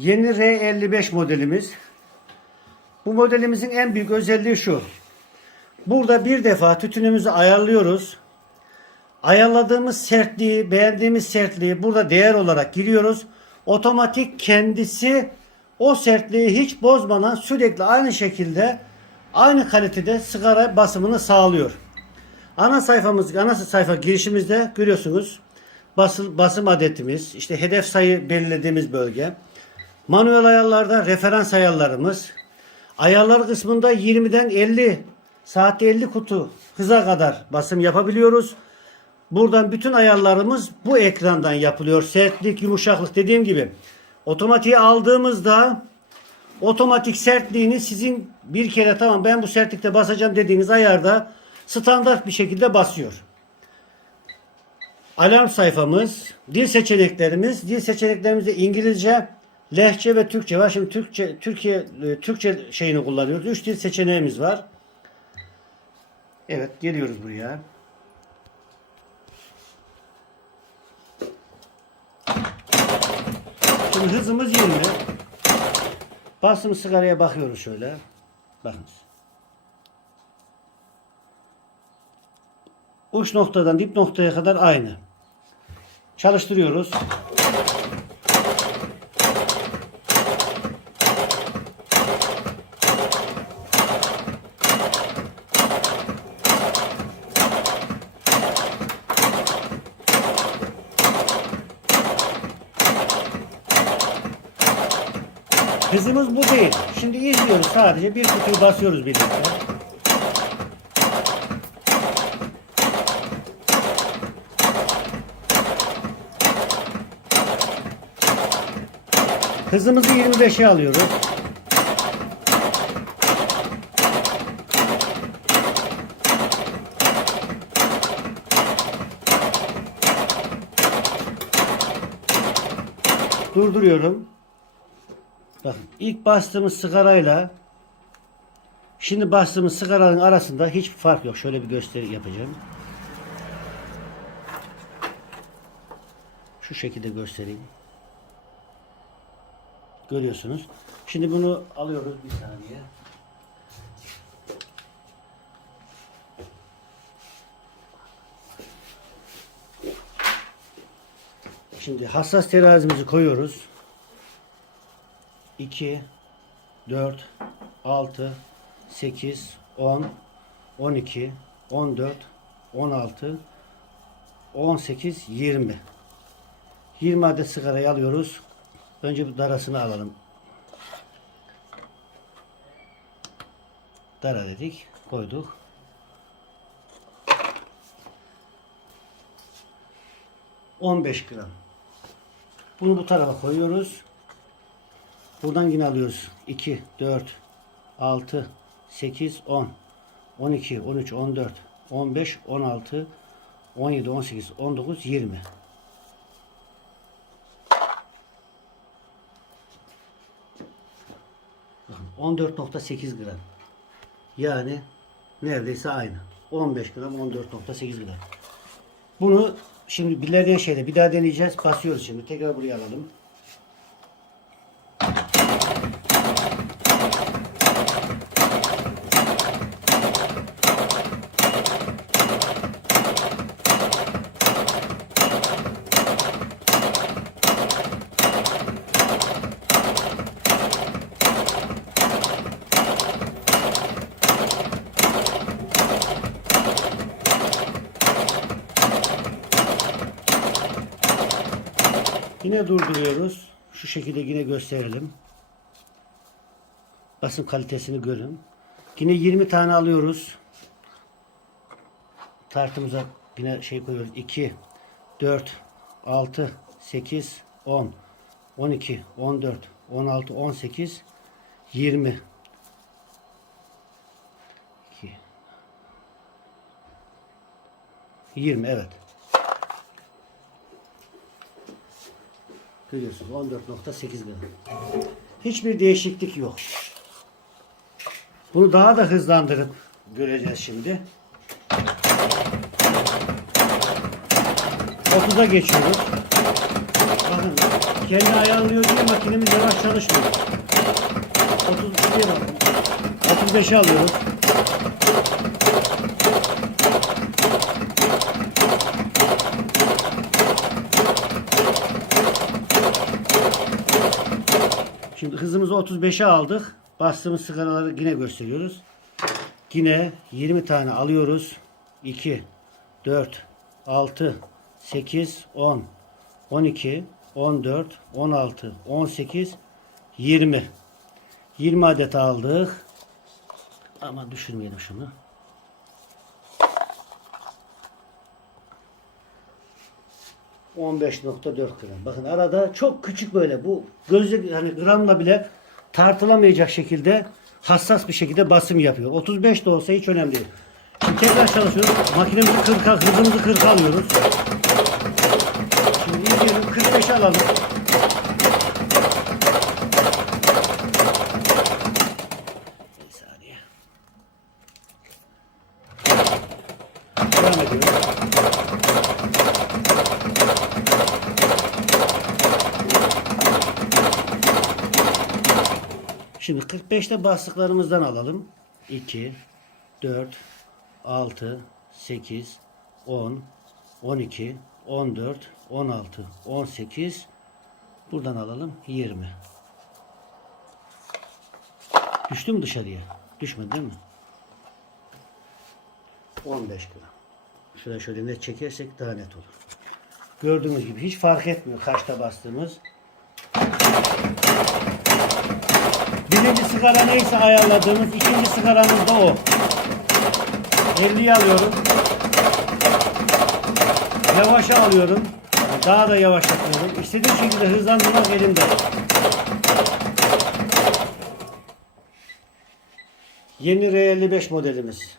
Yeni R55 modelimiz. Bu modelimizin en büyük özelliği şu. Burada bir defa tütünümüzü ayarlıyoruz. Ayarladığımız sertliği, beğendiğimiz sertliği burada değer olarak giriyoruz. Otomatik kendisi o sertliği hiç bozmadan sürekli aynı şekilde aynı kalitede sigara basımını sağlıyor. Ana sayfamız, ana sayfa girişimizde görüyorsunuz basım, basım adetimiz, işte hedef sayı belirlediğimiz bölge. Manuel ayarlarda referans ayarlarımız. Ayarlar kısmında 20'den 50 saatte 50 kutu hıza kadar basım yapabiliyoruz. Buradan bütün ayarlarımız bu ekrandan yapılıyor. Sertlik, yumuşaklık dediğim gibi. Otomatiğe aldığımızda otomatik sertliğini sizin bir kere tamam ben bu sertlikte basacağım dediğiniz ayarda standart bir şekilde basıyor. Alarm sayfamız, dil seçeneklerimiz, dil seçeneklerimizde İngilizce, Lehçe ve Türkçe var. Şimdi Türkçe Türkiye e, Türkçe şeyini kullanıyoruz. Üç dil seçeneğimiz var. Evet, geliyoruz buraya. Şimdi hızımız 20. Bastım sigaraya bakıyoruz şöyle. Bakınız. Uç noktadan dip noktaya kadar aynı. Çalıştırıyoruz. Hızımız bu değil. Şimdi izliyoruz sadece bir kutuyu basıyoruz birlikte. Hızımızı 25'e alıyoruz. Durduruyorum. Bakın ilk bastığımız sigarayla şimdi bastığımız sigaranın arasında hiçbir fark yok. Şöyle bir gösteri yapacağım. Şu şekilde göstereyim. Görüyorsunuz. Şimdi bunu alıyoruz bir saniye. Şimdi hassas terazimizi koyuyoruz. 2 4 6 8 10 12 14 16 18 20 20 adet sigarayı alıyoruz. Önce bu darasını alalım. Dara dedik. Koyduk. On beş gram. Bunu bu tarafa koyuyoruz. Buradan yine alıyoruz. 2, 4, 6, 8, 10, 12, 13, 14, 15, 16, 17, 18, 19, 20. Bakın 14.8 gram. Yani neredeyse aynı. 15 gram 14.8 gram. Bunu şimdi bildiğin şeyde bir daha deneyeceğiz. Basıyoruz şimdi. Tekrar buraya alalım. Yine durduruyoruz. Şu şekilde yine gösterelim. Basın kalitesini görün. Yine 20 tane alıyoruz. Tartımıza yine şey koyuyoruz. 2, 4, 6, 8, 10, 12, 14, 16, 18, 20. 2, 20 evet. Görüyorsunuz 14.8 gram. Hiçbir değişiklik yok. Bunu daha da hızlandırıp göreceğiz şimdi. 30'a geçiyoruz. Bakın kendi ayarlıyor diye makinemiz yavaş çalışmıyor. 32'ye bakın. 35'e alıyoruz. Şimdi hızımızı 35'e aldık. Bastığımız sigaraları yine gösteriyoruz. Yine 20 tane alıyoruz. 2, 4, 6, 8, 10, 12, 14, 16, 18, 20. 20 adet aldık. Ama düşürmeyelim şunu. ...15.4 gram. Bakın arada çok küçük böyle bu gözle hani gramla bile tartılamayacak şekilde hassas bir şekilde basım yapıyor. 35 de olsa hiç önemli değil. Şimdi tekrar çalışıyoruz. Makinemizi 40'a, hızımızı 40'a alıyoruz. Şimdi izleyelim 45'e alalım. Bir saniye. Devam ediyoruz. Şimdi 45'te bastıklarımızdan alalım. 2, 4, 6, 8, 10, 12, 14, 16, 18. Buradan alalım 20. Düştü mü dışarıya? Düşmedi değil mi? 15 gram. Şurada şöyle net çekersek daha net olur. Gördüğünüz gibi hiç fark etmiyor kaçta bastığımız. Birinci sigara neyse ayarladığımız, ikinci sigaramız da o. 50'yi alıyorum. Yavaşa alıyorum. Daha da yavaşlatıyorum. İstediğim şekilde hızlandırmak elimde. Yeni R55 modelimiz.